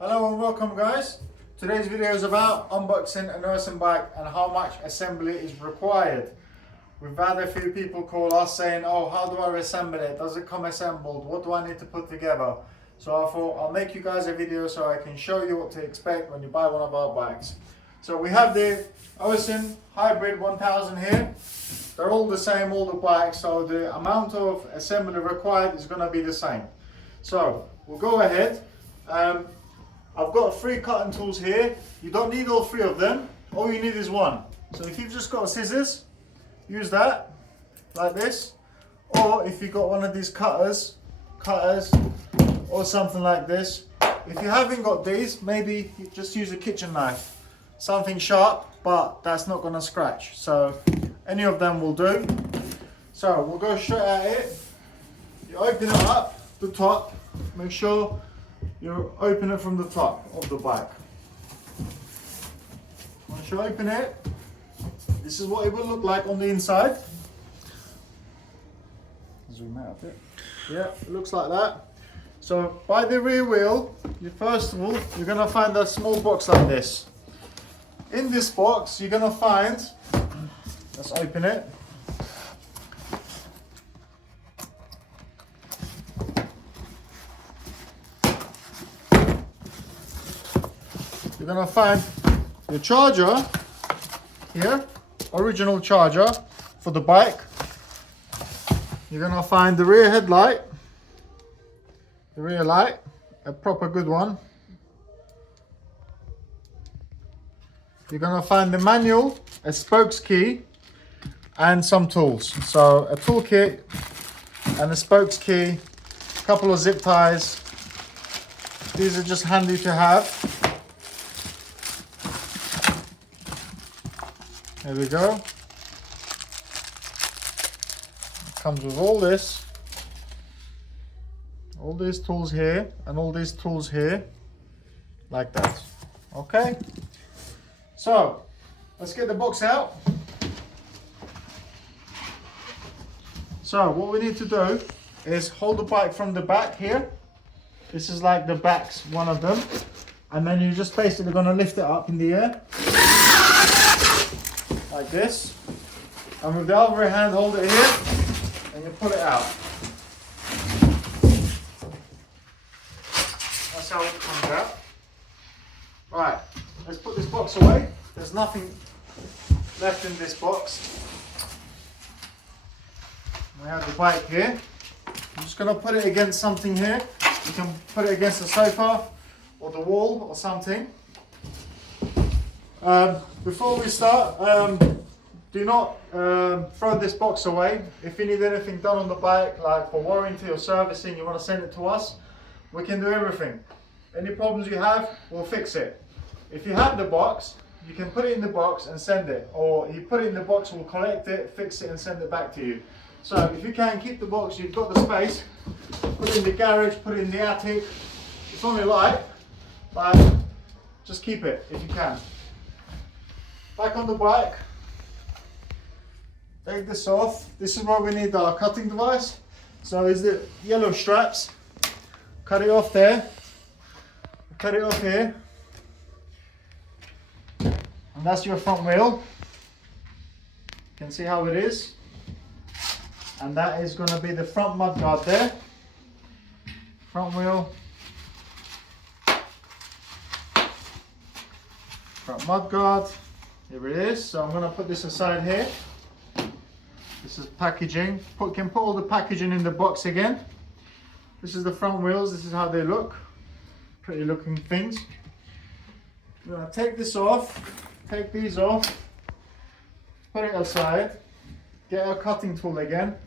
Hello and welcome guys. Today's video is about unboxing an ersin bike and how much assembly is required. We've had a few people call us saying, oh, how do I assemble it? Does it come assembled? What do I need to put together? So I thought I'll make you guys a video so I can show you what to expect when you buy one of our bikes. So we have the ersin Hybrid 1000 here. They're all the same, all the bikes, so the amount of assembly required is going to be the same. So we'll go ahead. I've got 3 cutting tools here. You don't need all 3 of them. All you need is one. So if you've just got scissors, use that, like this. Or if you've got one of these cutters, or something like this. If you haven't got these, maybe you just use a kitchen knife. Something sharp, but that's not gonna scratch. So any of them will do. So we'll go straight at it. You open it up, the top, make sure you open it from the top of the bike. Once you open it, this is what it will look like on the inside. Zoom out a bit. Yeah, it looks like that. So by the rear wheel, first of all, you're going to find a small box like this. In this box, you're going to find, let's open it. You're going to find your charger here, original charger for the bike. You're going to find the rear headlight, the rear light, a proper good one. You're going to find the manual, a spokes key, and some tools. So a toolkit and a spokes key, a couple of zip ties. These are just handy to have. There we go. It comes with all this. All these tools here and all these tools here. Like that. Okay? So, let's get the box out. So, what we need to do is hold the bike from the back here. This is like the back's one of them. And then you're just basically going to lift it up in the air. Like this, and with the other hand hold it here and you pull it out. That's how it comes out. Right, let's put this box away. There's nothing left in this box. We have the bike here. I'm just going to put it against something here. You can put it against the sofa or the wall or something. Before we start, do not throw this box away. If you need anything done on the bike, like for warranty or servicing, you want to send it to us, we can do everything. Any problems you have, we'll fix it. If you have the box, you can put it in the box and send it, or you put it in the box, we'll collect it, fix it and send it back to you. So if you can keep the box, you've got the space, put it in the garage, put it in the attic. It's only light, but just keep it if you can. Back on the bike, take this off. This is where we need our cutting device. So is the yellow straps. Cut it off there. Cut it off here. And that's your front wheel. You can see how it is. And that is going to be the front mudguard there. Front wheel. Front mudguard. Here it is. So I'm going to put this aside here. This is packaging. Can put all the packaging in the box again. This is the front wheels. This is how they look. Pretty looking things. I'm going to take this off. Take these off. Put it aside. Get our cutting tool again.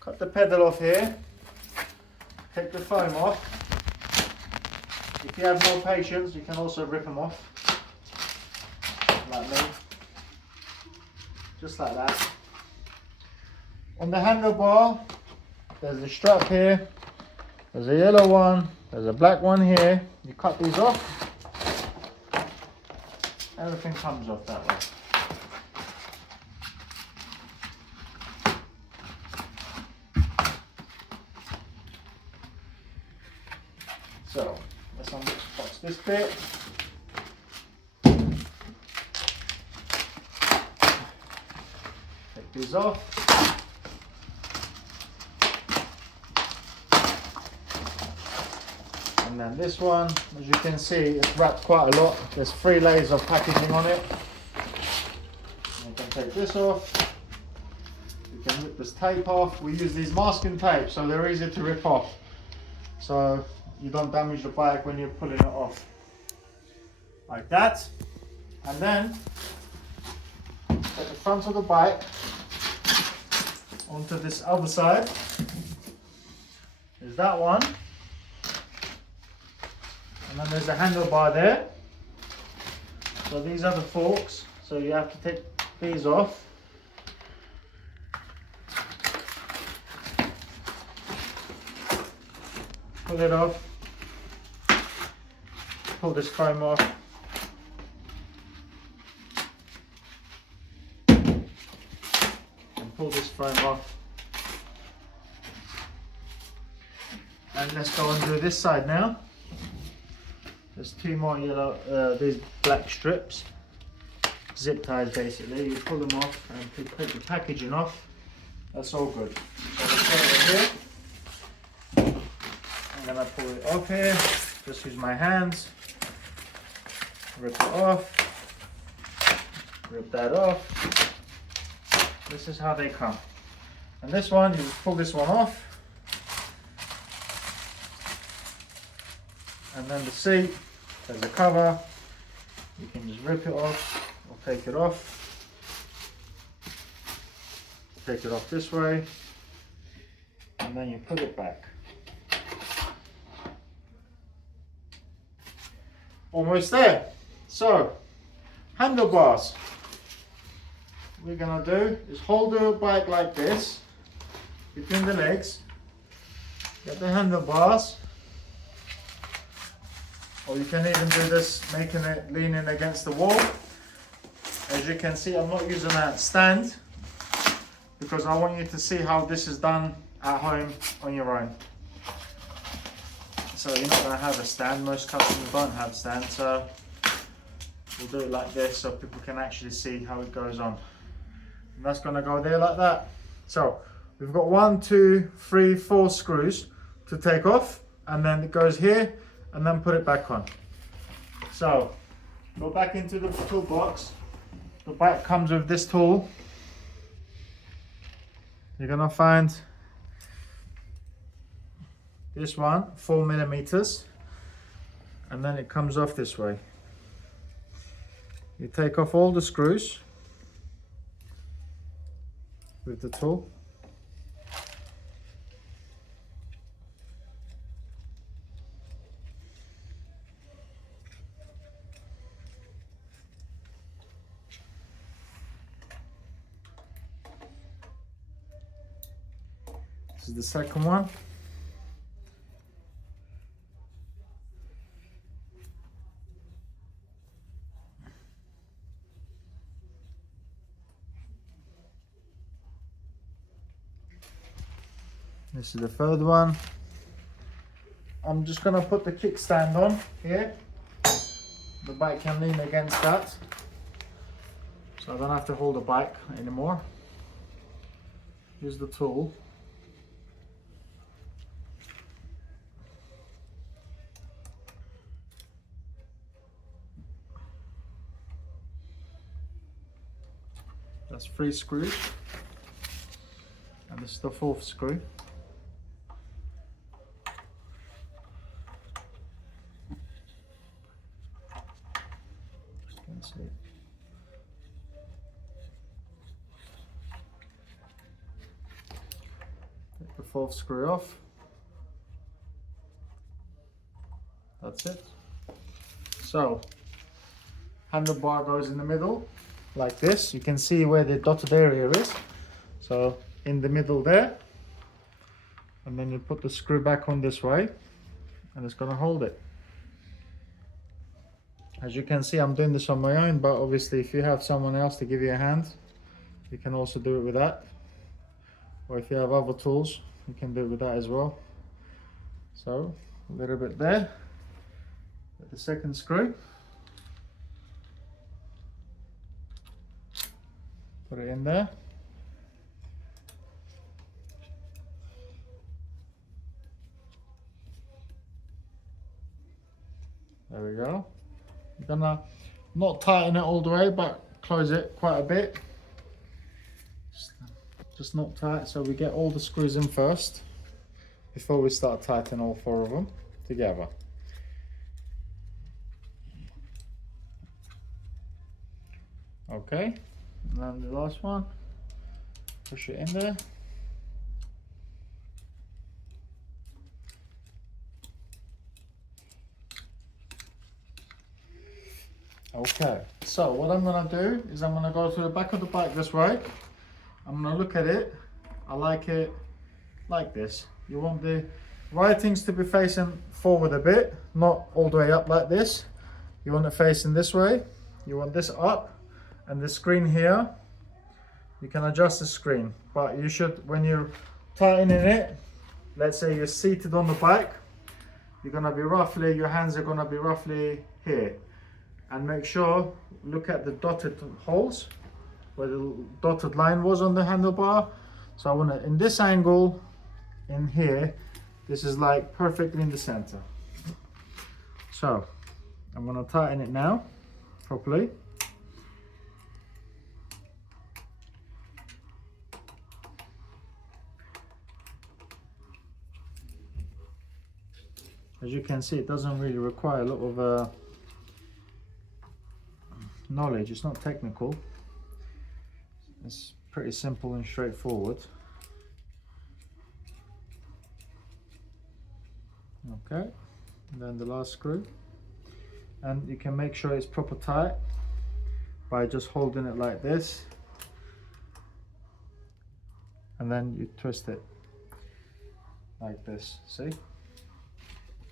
Cut the pedal off here. Take the foam off. If you have more patience, you can also rip them off. Like me. Just like that. On the handlebar, there's a strap here. There's a yellow one. There's a black one here. You cut these off. Everything comes off that way. So let's unbox this bit. Take these off. And then this one, as you can see, it's wrapped quite a lot. There's 3 layers of packaging on it. You can take this off. You can rip this tape off. We use these masking tapes, so they're easy to rip off. So you don't damage the bike when you're pulling it off. Like that. And then, take the front of the bike onto this other side. There's that one. And then there's a handlebar there. So these are the forks. So you have to take these off. Pull it off. Pull this foam off. And pull this foam off. And let's go and do this side now. There's 2 more yellow, these black strips, zip ties basically. You pull them off and take the packaging off. That's all good. So let's put it here. I'm gonna pull it off here. Just use my hands. Rip it off. Rip that off. This is how they come. And this one, you just pull this one off. And then the seat, there's a cover. You can just rip it off or take it off. Take it off this way. And then you put it back. Almost there. So, handlebars. What we're gonna do is hold the bike like this between the legs. Get the handlebars. Or you can even do this, making it leaning against the wall. As you can see, I'm not using a stand because I want you to see how this is done at home on your own. So you're not going to have a stand. Most customers don't have stands, so we'll do it like this so people can actually see how it goes on. And that's going to go there like that. So we've got 1, 2, 3, 4 screws to take off, and then it goes here. And then put it back on. So, go back into the toolbox. The bike comes with this tool. You're gonna find this one, 4mm, and then it comes off this way. You take off all the screws with the tool. This is the second one. This is the third one. I'm just going to put the kickstand on here. The bike can lean against that. So I don't have to hold the bike anymore. Use the tool. That's 3 screws, and this is the 4th screw. You can see. Take the 4th screw off. That's it. So, handlebar goes in the middle. Like this. You can see where the dotted area is. So in the middle there, and then you put the screw back on this way, and it's going to hold it. As you can see, I'm doing this on my own, but obviously if you have someone else to give you a hand, you can also do it with that. Or if you have other tools, you can do it with that as well. So a little bit there, Get the second screw. Put it in there. There we go. You're gonna not tighten it all the way, but close it quite a bit. Just not tight, so we get all the screws in first before we start tightening all 4 of them together. Okay, and then the last one, push it in there. Okay, so what I'm going to do is I'm going to go to the back of the bike this way. I'm going to look at it. I like it like this. You want the writings to be facing forward a bit, not all the way up like this. You want it facing this way. You want this up, and the screen here, you can adjust the screen, but you should, when you're tightening it, let's say you're seated on the bike, you're going to be roughly, your hands are going to be roughly here. And make sure, look at the dotted holes where the dotted line was on the handlebar. So I want to, in this angle, in here, this is like perfectly in the center. So I'm going to tighten it now properly. As you can see, it doesn't really require a lot of knowledge. It's not technical. It's pretty simple and straightforward. Okay, and then the last screw, and you can make sure it's proper tight by just holding it like this, and then you twist it like this. See,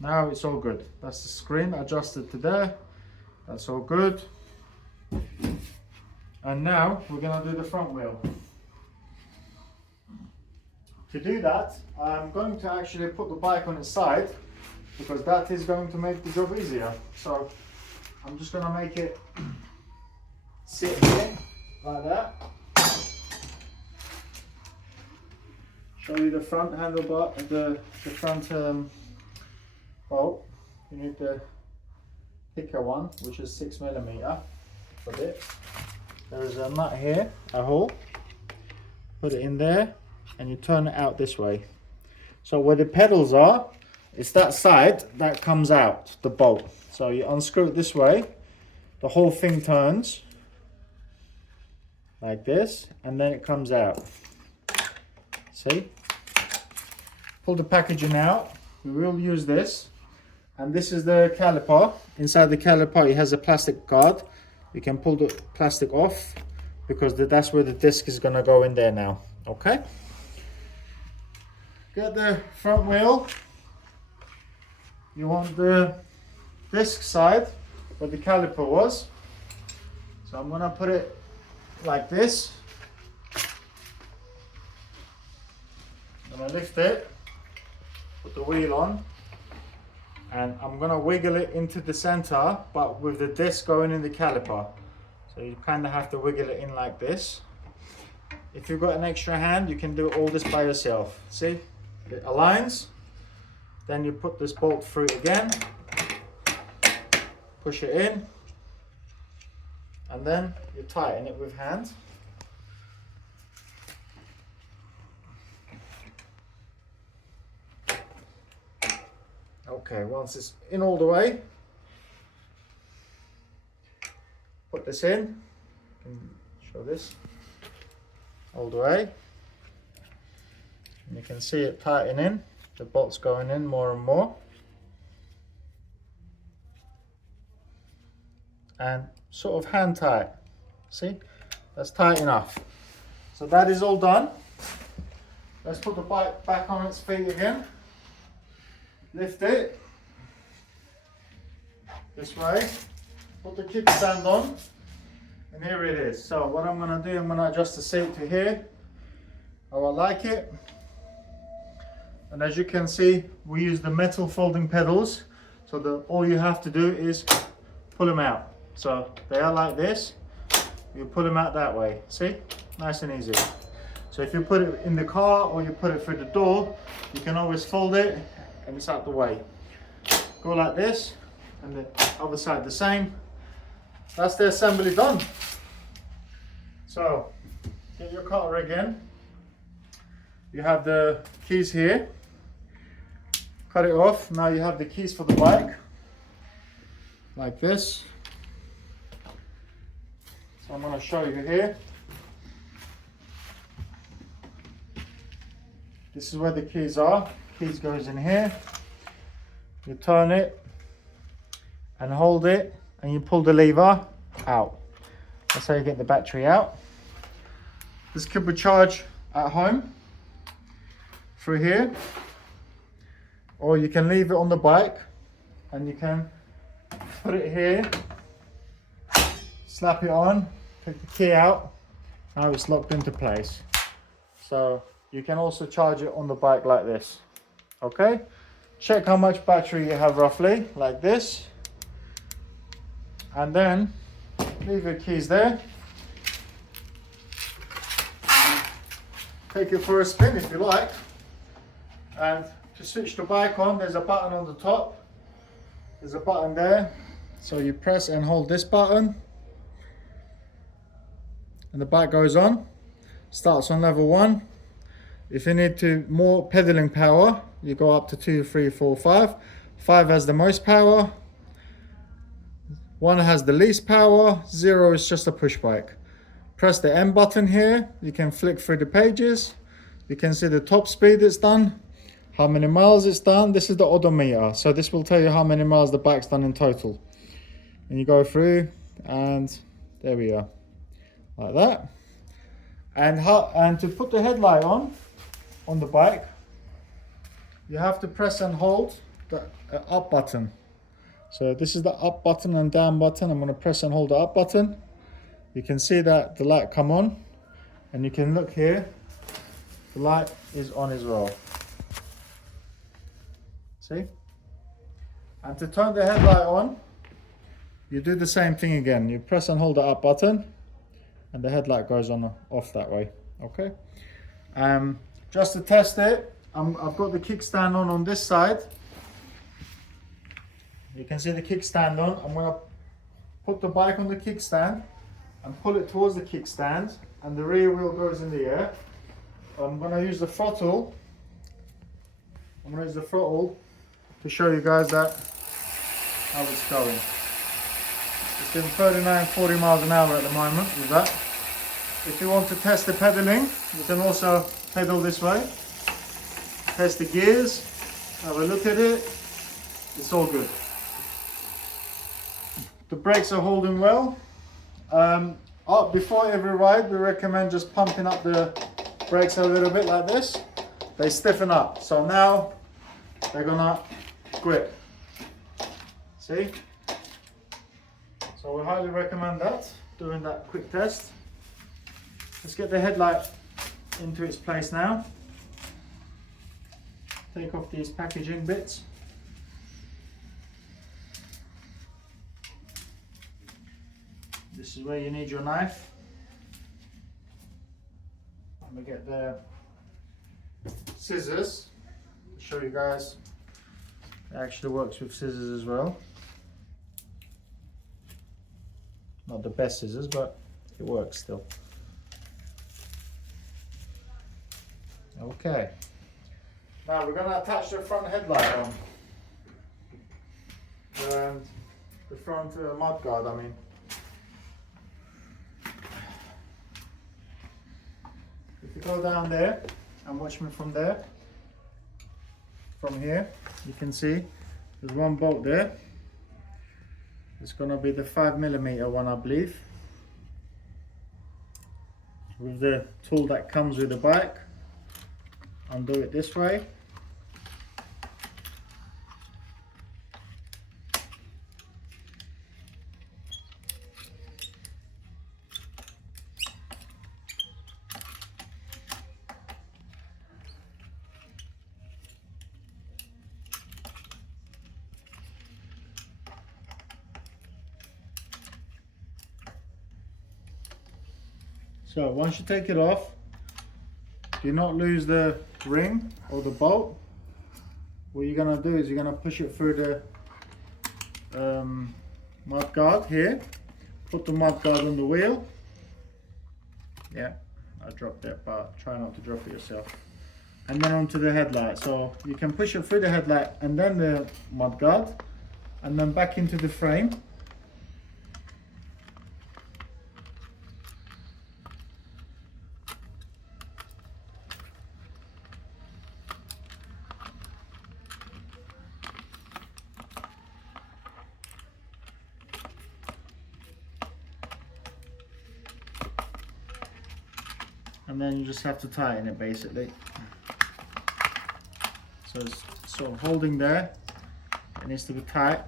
now it's all good. That's the screen adjusted to there. That's all good. And now we're going to do the front wheel. To do that, I'm going to actually put the bike on its side, because that is going to make the job easier. So I'm just going to make it sit here like that. Show you the front handlebar, the front bolt. You need the thicker one, which is 6mm for this. There's a nut here, a hole. Put it in there, and you turn it out this way. So where the pedals are, it's that side that comes out, the bolt. So you unscrew it this way, the whole thing turns like this, and then it comes out. See? Pull the packaging out. We will use this, and this is the caliper. Inside the caliper it has a plastic guard. You can pull the plastic off, because that's where the disc is going to go in there now. Okay, get the front wheel. You want the disc side where the caliper was, so I'm going to put it like this. I'm going to lift it, put the wheel on, and I'm going to wiggle it into the center, but with the disc going in the caliper. So you kind of have to wiggle it in like this. If you've got an extra hand, you can do all this by yourself. See, it aligns. Then you put this bolt through again, push it in, and then you tighten it with hand. Okay, once it's in all the way, put this in, show this, all the way, and you can see it tightening, the bolt's going in more and more, and sort of hand tight. See, that's tight enough. So that is all done. Let's put the bike back on its feet again. Lift it this way, put the kickstand on, and here it is. So what I'm going to do, I'm going to adjust the seat to here, how I like it. And as you can see, we use the metal folding pedals, so So all you have to do is pull them out. So they are like this. You pull them out that way. See? Nice and easy. So if you put it in the car or you put it through the door, you can always fold it and it's out the way. Go like this, and the other side the same. That's the assembly done. So get your cutter again. You have the keys here. Cut it off. Now you have the keys for the bike, like this. So I'm going to show you here. This is where the keys are. Keys goes in here. You turn it and hold it, and you pull the lever out. That's how you get the battery out. This could be charged at home through here, or you can leave it on the bike and you can put it here, slap it on, take the key out. Now it's locked into place. So you can also charge it on the bike like this. Okay, check how much battery you have roughly, like this, and then leave your keys there. Take it for a spin if you like, and to switch the bike on, there's a button on the top, there's a button there, so you press and hold this button and the bike goes on, starts on level 1. If you need more pedaling power, you go up to 2, 3, 4, 5. 5 has the most power, 1 has the least power, 0 is just a push bike. Press the M button here, you can flick through the pages, you can see the top speed it's done, how many miles it's done. This is the odometer, so this will tell you how many miles the bike's done in total. And you go through, and there we are, like that. And to put the headlight on the bike, you have to press and hold the up button. So this is the up button and down button. I'm going to press and hold the up button. You can see that the light come on, and you can look here, the light is on as well. See? And to turn the headlight on, you do the same thing again. You press and hold the up button, and the headlight goes on off that way. Okay. Just to test it, I've got the kickstand on this side. You can see the kickstand on. I'm going to put the bike on the kickstand and pull it towards the kickstand, and the rear wheel goes in the air. I'm going to use the throttle. To show you guys that how it's going. It's doing 39, 40 miles an hour at the moment with that. If you want to test the pedaling, you can also pedal this way. Test the gears, have a look at it. It's all good. The brakes are holding well. Before every ride, we recommend just pumping up the brakes a little bit like this. They stiffen up. So now they're gonna grip. See? So we highly recommend that, doing that quick test. Let's get the headlight into its place now. Take off these packaging bits. This is where you need your knife. I'm gonna get the scissors. Show you guys. It actually works with scissors as well. Not the best scissors, but it works still. Okay. Now we're going to attach the front headlight on. The front mud guard, I mean. If you go down there and watch me from there, from here, you can see there's one bolt there. It's going to be the 5mm one, I believe. With the tool that comes with the bike, undo it this way. So once you take it off, do not lose the ring or the bolt. What you're gonna do is you're gonna push it through the mud guard here. Put the mud guard on the wheel. Yeah, I dropped it, but try not to drop it yourself. And then onto the headlight. So you can push it through the headlight and then the mud guard, and then back into the frame. And then you just have to tighten it basically. So it's sort of holding there. It needs to be tight.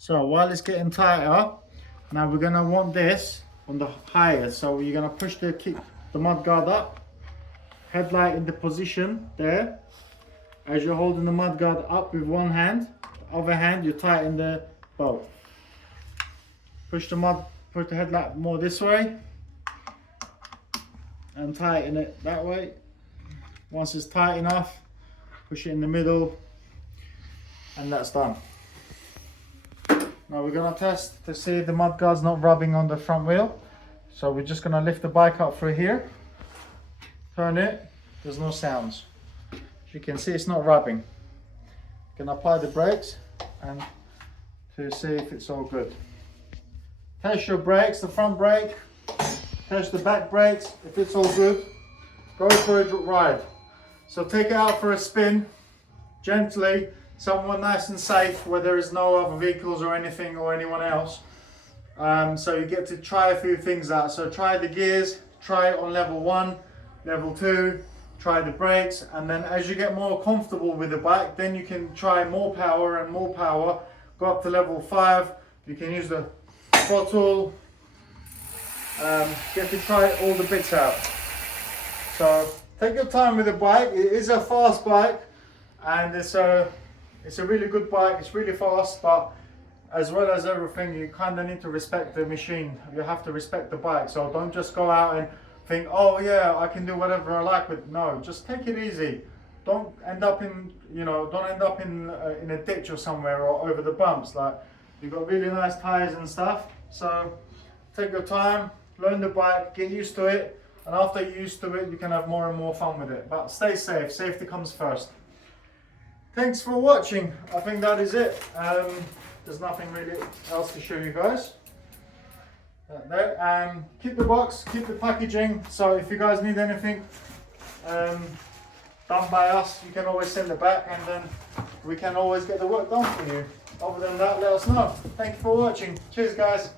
So while it's getting tighter, now we're gonna want this on the higher. So you're gonna push the mud guard up, headlight in the position there. As you're holding the mud guard up with one hand, the other hand you tighten the bolt. Push the headlight more this way, and tighten it that way. Once it's tight enough, push it in the middle, and that's done. Now we're going to test to see if the mud guard's not rubbing on the front wheel. So we're just going to lift the bike up through here, turn it, there's no sounds. As you can see, it's not rubbing. You can apply the brakes and to see if it's all good. Test your brakes, the front brake, test the back brakes. If it's all good, go for a ride. So take it out for a spin, gently, somewhere nice and safe where there is no other vehicles or anything or anyone else. So you get to try a few things out. So try the gears, try it on level 1, level 2, try the brakes, and then as you get more comfortable with the bike, then you can try more power and more power. Go up to level 5, you can use the throttle, get to try all the bits out. So take your time with the bike. It is a fast bike and it's a really good bike. It's really fast, but as well as everything, you kind of need to respect the machine. You have to respect the bike. So don't just go out and think, oh yeah, I can do whatever I like with. No, just take it easy. Don't end up in, in a ditch or somewhere or over the bumps. Like, you've got really nice tires and stuff. So take your time, learn the bike, get used to it, and after you're used to it, you can have more and more fun with it. But stay safe. Safety comes first. Thanks for watching. I think that is it. There's nothing really else to show you guys. Keep the box, keep the packaging. So if you guys need anything done by us, you can always send it back, and then we can always get the work done for you. Other than that, let us know. Thank you for watching. Cheers, guys.